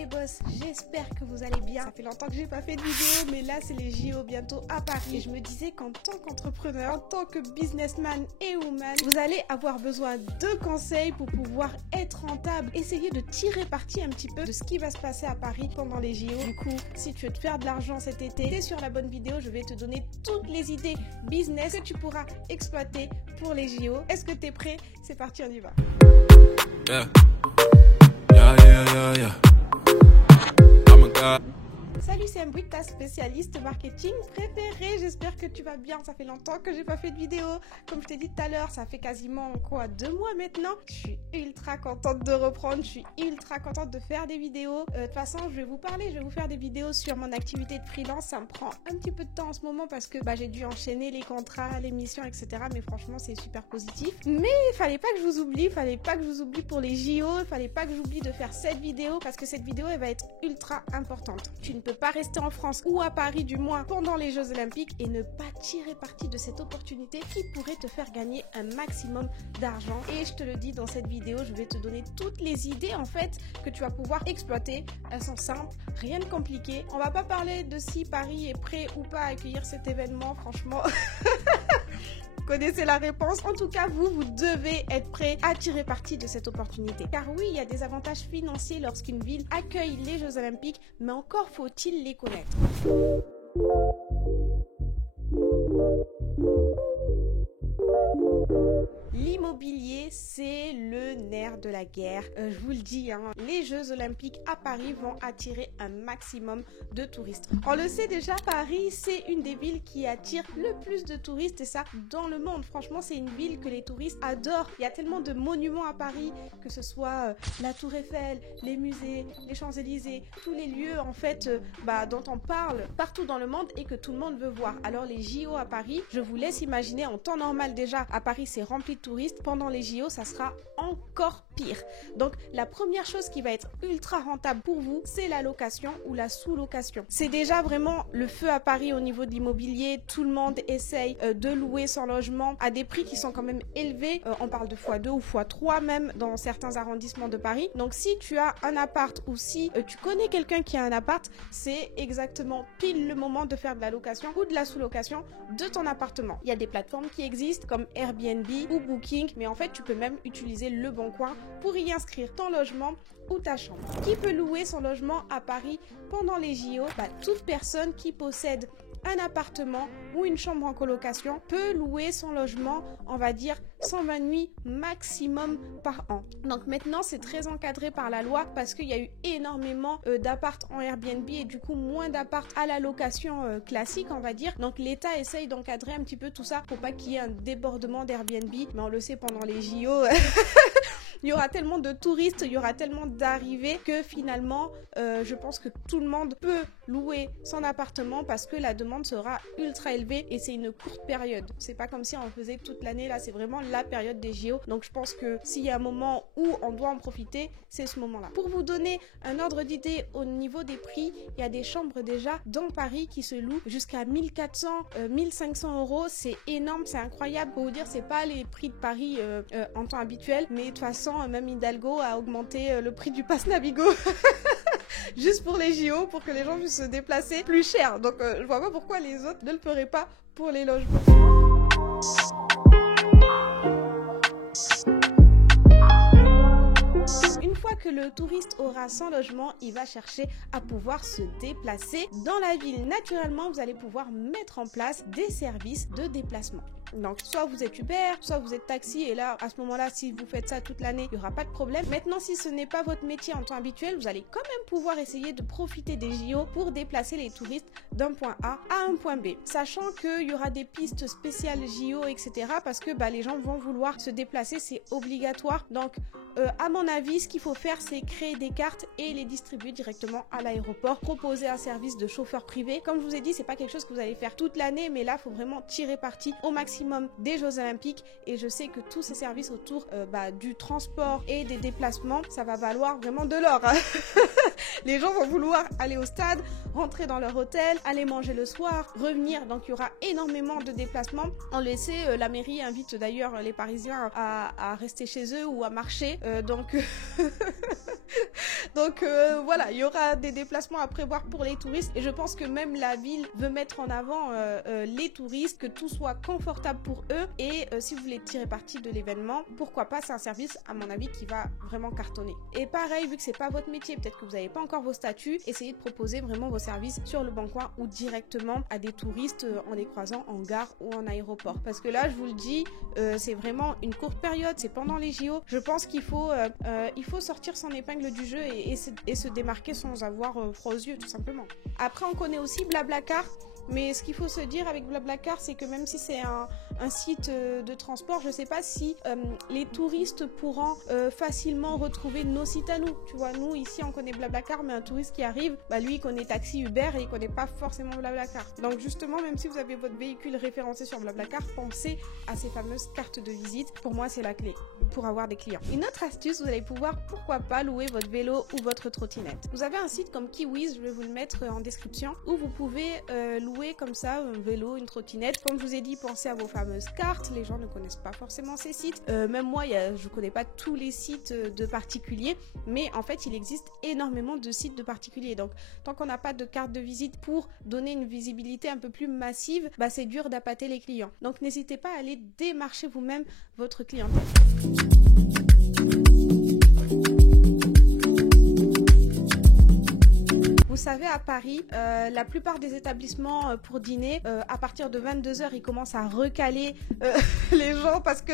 mes boss, j'espère que vous allez bien. Ça fait longtemps que j'ai pas fait de vidéo, mais là c'est les JO bientôt à Paris. Et je me disais qu'en tant qu'entrepreneur, en tant que businessman et woman, vous allez avoir besoin de conseils pour pouvoir être rentable. Essayez de tirer parti un petit peu de ce qui va se passer à Paris pendant les JO. Du coup, si tu veux te faire de l'argent cet été, t'es sur la bonne vidéo, je vais te donner toutes les idées business que tu pourras exploiter pour les JO. Est-ce que t'es prêt? C'est parti, on y va. Yeah. Yeah. I'm a god. Salut, c'est Mbouik, ta spécialiste marketing préférée. J'espère que tu vas bien. Ça fait longtemps que j'ai pas fait de vidéo. Comme je t'ai dit tout à l'heure, ça fait quasiment 2 mois maintenant. Je suis ultra contente de reprendre. Je suis ultra contente de faire des vidéos. De toute façon, je vais vous faire des vidéos sur mon activité de freelance. Ça me prend un petit peu de temps en ce moment parce que j'ai dû enchaîner les contrats, les missions, etc. Mais franchement, c'est super positif. Mais il fallait pas que je vous oublie. Il fallait pas que je vous oublie pour les JO. Il fallait pas que j'oublie de faire cette vidéo parce que cette vidéo, elle va être ultra importante. Tu ne peux pas rester en France ou à Paris du moins pendant les Jeux Olympiques et ne pas tirer parti de cette opportunité qui pourrait te faire gagner un maximum d'argent. Et je te le dis dans cette vidéo, je vais te donner toutes les idées en fait que tu vas pouvoir exploiter. Elles sont simples, rien de compliqué. On va pas parler de si Paris est prêt ou pas à accueillir cet événement, franchement. Vous connaissez la réponse. En tout cas, vous devez être prêt à tirer parti de cette opportunité. Car oui, il y a des avantages financiers lorsqu'une ville accueille les Jeux Olympiques, mais encore faut-il les connaître. L'immobilier, c'est le nerf de la guerre. Je vous le dis, les Jeux Olympiques à Paris vont attirer un maximum de touristes. On le sait déjà, Paris, c'est une des villes qui attire le plus de touristes et ça dans le monde. Franchement, c'est une ville que les touristes adorent. Il y a tellement de monuments à Paris, que ce soit la Tour Eiffel, les musées, les Champs-Élysées, tous les lieux en fait dont on parle partout dans le monde et que tout le monde veut voir. Alors les JO à Paris, je vous laisse imaginer en temps normal déjà, à Paris c'est rempli de touristes. Pendant les JO, ça sera encore pire. Donc, la première chose qui va être ultra rentable pour vous, c'est la location ou la sous-location. C'est déjà vraiment le feu à Paris au niveau de l'immobilier. Tout le monde essaye de louer son logement à des prix qui sont quand même élevés. On parle de x2 ou x3 même dans certains arrondissements de Paris. Donc, si tu as un appart ou si tu connais quelqu'un qui a un appart, c'est exactement pile le moment de faire de la location ou de la sous-location de ton appartement. Il y a des plateformes qui existent comme Airbnb ou Booking, mais en fait, tu peux même utiliser Le Bon Coin pour y inscrire ton logement ou ta chambre. Qui peut louer son logement à Paris pendant les JO? Toute personne qui possède un appartement ou une chambre en colocation peut louer son logement, on va dire 120 nuits maximum par an. Donc maintenant c'est très encadré par la loi parce qu'il y a eu énormément d'appart en Airbnb et du coup moins d'appart à la location classique on va dire. Donc l'État essaye d'encadrer un petit peu tout ça pour pas qu'il y ait un débordement d'Airbnb, mais on le sait pendant les JO il y aura tellement de touristes, il y aura tellement d'arrivées que finalement, je pense que tout le monde peut louer son appartement parce que la demande sera ultra élevée et c'est une courte période. C'est pas comme si on faisait toute l'année, là c'est vraiment la période des JO. Donc je pense que s'il y a un moment où on doit en profiter, c'est ce moment-là. Pour vous donner un ordre d'idée au niveau des prix, il y a des chambres déjà dans Paris qui se louent jusqu'à 1400, 1500 euros. C'est énorme, c'est incroyable. Pour vous dire, c'est pas les prix de Paris en temps habituel, mais de toute façon, même Hidalgo a augmenté le prix du pass Navigo juste pour les JO, pour que les gens puissent se déplacer plus cher. Donc je vois pas pourquoi les autres ne le feraient pas pour les logements. Une fois que le touriste aura son logement, il va chercher à pouvoir se déplacer dans la ville. Naturellement, vous allez pouvoir mettre en place des services de déplacement. Donc, soit vous êtes Uber, soit vous êtes taxi, et là, à ce moment-là, si vous faites ça toute l'année, il n'y aura pas de problème. Maintenant, si ce n'est pas votre métier en temps habituel, vous allez quand même pouvoir essayer de profiter des JO pour déplacer les touristes d'un point A à un point B. Sachant qu'il y aura des pistes spéciales JO, etc. parce que les gens vont vouloir se déplacer, c'est obligatoire. Donc, à mon avis, ce qu'il faut faire, c'est créer des cartes et les distribuer directement à l'aéroport, proposer un service de chauffeur privé. Comme je vous ai dit, c'est pas quelque chose que vous allez faire toute l'année, mais là, il faut vraiment tirer parti au maximum des Jeux Olympiques. Et je sais que tous ces services autour du transport et des déplacements, ça va valoir vraiment de l'or. Les gens vont vouloir aller au stade, rentrer dans leur hôtel, aller manger le soir, revenir. Donc il y aura énormément de déplacements. On le sait, la mairie invite d'ailleurs les Parisiens à rester chez eux ou à marcher. Donc voilà, il y aura des déplacements à prévoir pour les touristes. Et je pense que même la ville veut mettre en avant les touristes, que tout soit confortable pour eux. Et si vous voulez tirer parti de l'événement, pourquoi pas, c'est un service à mon avis qui va vraiment cartonner. Et pareil, vu que c'est pas votre métier, peut-être que vous n'avez pas encore vos statuts, essayez de proposer vraiment vos services sur le Bon Coin ou directement à des touristes en les croisant en gare ou en aéroport. Parce que là, je vous le dis, c'est vraiment une courte période, c'est pendant les JO. Je pense qu'il faut sortir son épingle du jeu et se démarquer sans avoir froid aux yeux, tout simplement. Après, on connaît aussi Blablacar. Mais ce qu'il faut se dire avec Blablacar, c'est que même si c'est un site de transport, je ne sais pas si les touristes pourront facilement retrouver nos sites à nous. Tu vois, nous ici on connaît Blablacar, mais un touriste qui arrive, bah lui il connaît Taxi, Uber et il connaît pas forcément Blablacar. Donc justement, même si vous avez votre véhicule référencé sur Blablacar, pensez à ces fameuses cartes de visite. Pour moi, c'est la clé pour avoir des clients. Une autre astuce, vous allez pouvoir, pourquoi pas, louer votre vélo ou votre trottinette. Vous avez un site comme Kiwiz, je vais vous le mettre en description, où vous pouvez louer comme ça un vélo, une trottinette. Comme je vous ai dit, pensez à vos fameuses cartes. Les gens ne connaissent pas forcément ces sites. Même moi, je connais pas tous les sites de particuliers, mais en fait, il existe énormément de sites de particuliers. Donc, tant qu'on n'a pas de carte de visite pour donner une visibilité un peu plus massive, bah, c'est dur d'appâter les clients. Donc, n'hésitez pas à aller démarcher vous-même votre clientèle. Vous savez, à Paris, la plupart des établissements pour dîner, à partir de 22h, ils commencent à recaler les gens parce que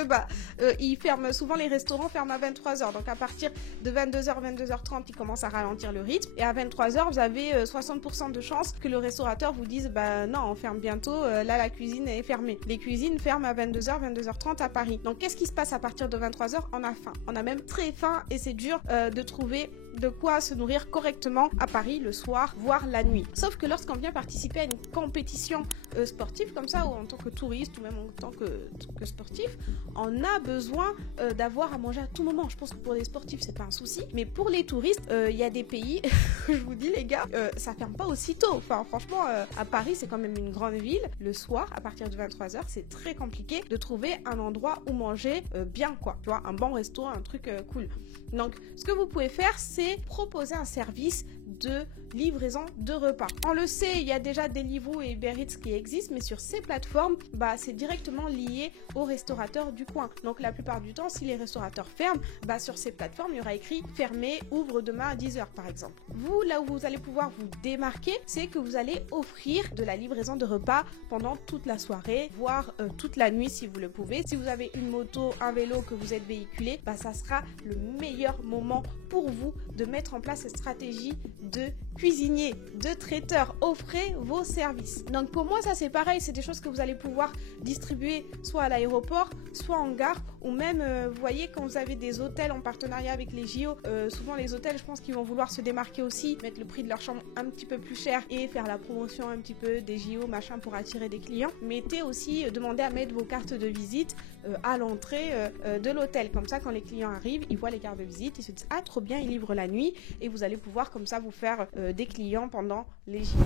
ils ferment, souvent les restaurants ferment à 23h. Donc à partir de 22h, 22h30, ils commencent à ralentir le rythme. Et à 23h, vous avez 60% de chances que le restaurateur vous dise non, on ferme bientôt, là la cuisine est fermée. Les cuisines ferment à 22h, 22h30 à Paris. Donc qu'est-ce qui se passe à partir de 23h? On a faim. On a même très faim et c'est dur de trouver de quoi se nourrir correctement à Paris le soir, voire la nuit. Sauf que lorsqu'on vient participer à une compétition sportive comme ça, ou en tant que touriste, ou même en tant que sportif, on a besoin d'avoir à manger à tout moment. Je pense que pour les sportifs, c'est pas un souci. Mais pour les touristes, il y a des pays, je vous dis les gars, ça ferme pas aussitôt. Enfin, franchement, à Paris, c'est quand même une grande ville. Le soir, à partir de 23h, c'est très compliqué de trouver un endroit où manger bien, quoi. Tu vois, un bon resto, un truc cool. Donc, ce que vous pouvez faire, c'est proposer un service de livraison de repas. On le sait, il y a déjà Deliveroo et Uber Eats qui existent, mais sur ces plateformes, c'est directement lié aux restaurateurs du coin. Donc la plupart du temps, si les restaurateurs ferment, sur ces plateformes, il y aura écrit fermé, ouvre demain à 10h par exemple. Vous, là où vous allez pouvoir vous démarquer, c'est que vous allez offrir de la livraison de repas pendant toute la soirée, voire toute la nuit si vous le pouvez. Si vous avez une moto, un vélo, que vous êtes véhiculé, ça sera le meilleur moment pour vous de mettre en place cette stratégie de cuisinier, de traiteur. Offrez vos services. Donc pour moi, ça c'est pareil, c'est des choses que vous allez pouvoir distribuer soit à l'aéroport, soit en gare, ou même, vous voyez, quand vous avez des hôtels en partenariat avec les JO, souvent les hôtels, je pense qu'ils vont vouloir se démarquer aussi, mettre le prix de leur chambre un petit peu plus cher et faire la promotion un petit peu des JO, machin, pour attirer des clients. Mettez aussi, demandez à mettre vos cartes de visite à l'entrée de l'hôtel. Comme ça, quand les clients arrivent, ils voient les cartes de visite, ils se disent « Ah, trop bien, ils livrent la nuit » et vous allez pouvoir comme ça vous faire des clients pendant les JO.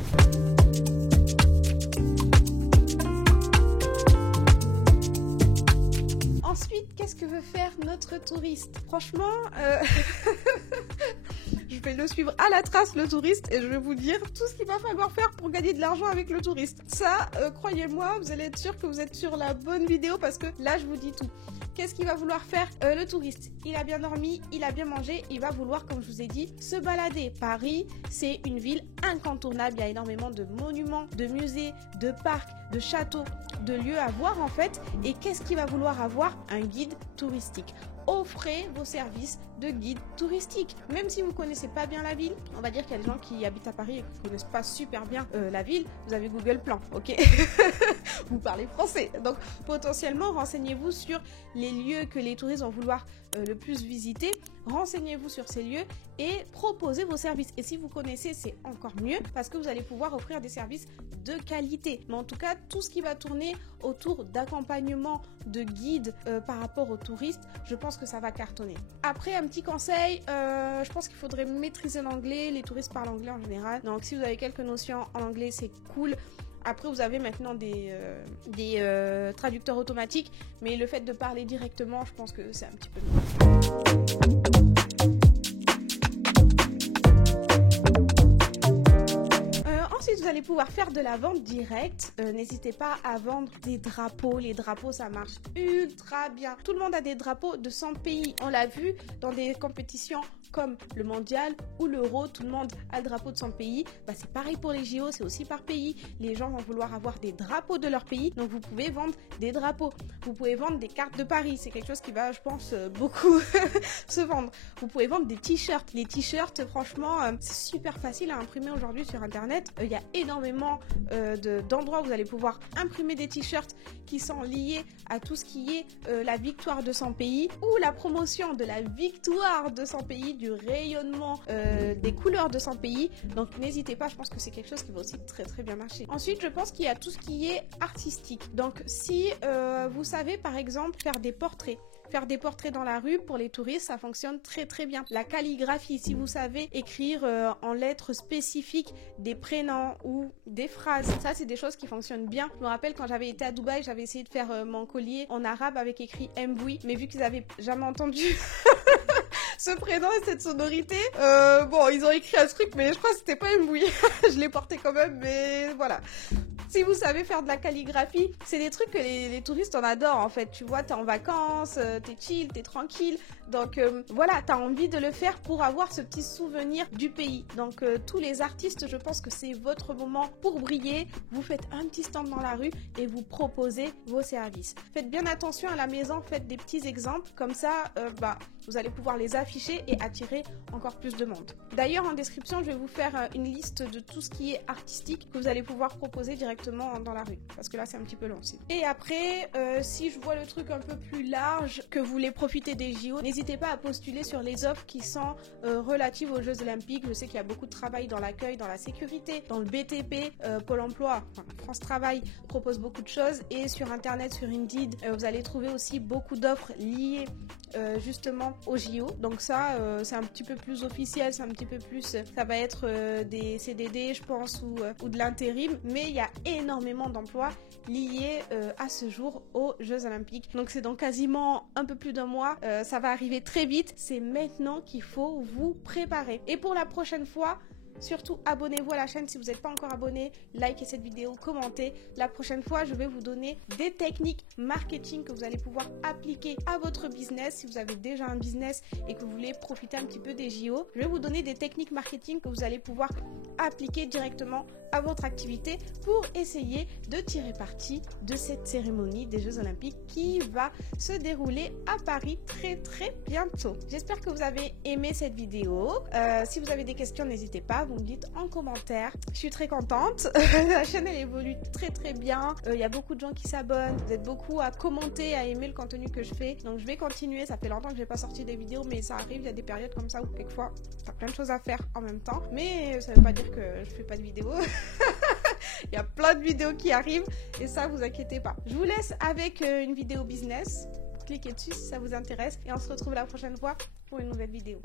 Ensuite, qu'est-ce que veut faire notre touriste? Franchement, je vais le suivre à la trace, le touriste, et je vais vous dire tout ce qu'il va falloir faire pour gagner de l'argent avec le touriste. Ça, croyez-moi, vous allez être sûr que vous êtes sur la bonne vidéo parce que là, je vous dis tout. Qu'est-ce qu'il va vouloir faire le touriste? Il a bien dormi, il a bien mangé, il va vouloir, comme je vous ai dit, se balader. Paris, c'est une ville incontournable. Il y a énormément de monuments, de musées, de parcs, de châteaux, de lieux à voir en fait. Et qu'est-ce qu'il va vouloir avoir? Un guide touristique. Offrez vos services de guide touristique. Même si vous ne connaissez pas bien la ville, on va dire qu'il y a des gens qui habitent à Paris et qui ne connaissent pas super bien la ville, vous avez Google Plans, ok? Vous parlez français. Donc potentiellement, renseignez-vous sur les lieux que les touristes vont vouloir le plus visités. Renseignez-vous sur ces lieux et proposez vos services. Et si vous connaissez, c'est encore mieux parce que vous allez pouvoir offrir des services de qualité. Mais en tout cas, tout ce qui va tourner autour d'accompagnement, de guide par rapport aux touristes, je pense que ça va cartonner. Après, un petit conseil, je pense qu'il faudrait maîtriser l'anglais. Les touristes parlent anglais en général. Donc, si vous avez quelques notions en anglais, c'est cool. Après, vous avez maintenant des traducteurs automatiques, mais le fait de parler directement, je pense que c'est un petit peu mieux. Ensuite, vous allez pouvoir faire de la vente directe. N'hésitez pas à vendre des drapeaux. Les drapeaux, ça marche ultra bien. Tout le monde a des drapeaux de son pays. On l'a vu dans des compétitions comme le mondial ou l'euro. Tout le monde a le drapeau de son pays. Bah, c'est pareil pour les JO, c'est aussi par pays. Les gens vont vouloir avoir des drapeaux de leur pays. Donc, vous pouvez vendre des drapeaux. Vous pouvez vendre des cartes de Paris. C'est quelque chose qui va, je pense, beaucoup se vendre. Vous pouvez vendre des t-shirts. Les t-shirts, franchement, c'est super facile à imprimer aujourd'hui sur Internet. Il y a énormément d'endroits où vous allez pouvoir imprimer des t-shirts qui sont liés à tout ce qui est la victoire de son pays ou la promotion de la victoire de son pays, du rayonnement des couleurs de son pays. Donc n'hésitez pas, je pense que c'est quelque chose qui va aussi très très bien marcher. Ensuite, je pense qu'il y a tout ce qui est artistique. Donc si vous savez par exemple faire des portraits, dans la rue pour les touristes, ça fonctionne très très bien. La calligraphie, si vous savez écrire en lettres spécifiques des prénoms ou des phrases, ça c'est des choses qui fonctionnent bien. Je me rappelle quand j'avais été à Dubaï, j'avais essayé de faire mon collier en arabe avec écrit Mboui, mais vu qu'ils avaient jamais entendu ce prénom et cette sonorité, bon, ils ont écrit un truc, mais je crois que c'était pas Mboui. Je l'ai porté quand même, mais voilà. Si vous savez faire de la calligraphie, c'est des trucs que les touristes en adorent en fait. Tu vois, t'es en vacances, t'es chill, t'es tranquille. Donc voilà, t'as envie de le faire pour avoir ce petit souvenir du pays. Donc tous les artistes, je pense que c'est votre moment pour briller. Vous faites un petit stand dans la rue et vous proposez vos services. Faites bien attention à la maison, faites des petits exemples. Comme ça, vous allez pouvoir les afficher et attirer encore plus de monde. D'ailleurs, en description, je vais vous faire une liste de tout ce qui est artistique que vous allez pouvoir proposer directement dans la rue, parce que là c'est un petit peu long aussi. Et après, si je vois le truc un peu plus large, que vous voulez profiter des JO, n'hésitez pas à postuler sur les offres qui sont relatives aux Jeux Olympiques. Je sais qu'il y a beaucoup de travail dans l'accueil, dans la sécurité, dans le BTP, Pôle emploi, France Travail propose beaucoup de choses, et sur Internet, sur Indeed, vous allez trouver aussi beaucoup d'offres liées justement aux JO. Donc ça, c'est un petit peu plus officiel, c'est un petit peu plus, ça va être des CDD, je pense, ou de l'intérim, mais il y a énormément d'emplois liés à ce jour aux Jeux Olympiques. Donc c'est dans quasiment un peu plus d'un mois, ça va arriver très vite, c'est maintenant qu'il faut vous préparer. Et pour la prochaine fois, surtout abonnez-vous à la chaîne si vous n'êtes pas encore abonné, likez cette vidéo, commentez. La prochaine fois, je vais vous donner des techniques marketing que vous allez pouvoir appliquer à votre business. Si vous avez déjà un business et que vous voulez profiter un petit peu des JO, je vais vous donner des techniques marketing que vous allez pouvoir appliquer directement à votre activité pour essayer de tirer parti de cette cérémonie des Jeux Olympiques qui va se dérouler à Paris très très bientôt. J'espère que vous avez aimé cette vidéo. Si vous avez des questions, n'hésitez pas, vous me dites en commentaire. Je suis très contente. La chaîne elle évolue très très bien. Il y a beaucoup de gens qui s'abonnent. Vous êtes beaucoup à commenter, à aimer le contenu que je fais. Donc je vais continuer. Ça fait longtemps que j'ai pas sorti des vidéos, mais ça arrive. Il y a des périodes comme ça où quelquefois t'as plein de choses à faire en même temps. Mais ça veut pas dire que je fais pas de vidéos. Il y a plein de vidéos qui arrivent et ça, vous inquiétez pas. Je vous laisse avec une vidéo business. Cliquez dessus si ça vous intéresse et on se retrouve la prochaine fois pour une nouvelle vidéo.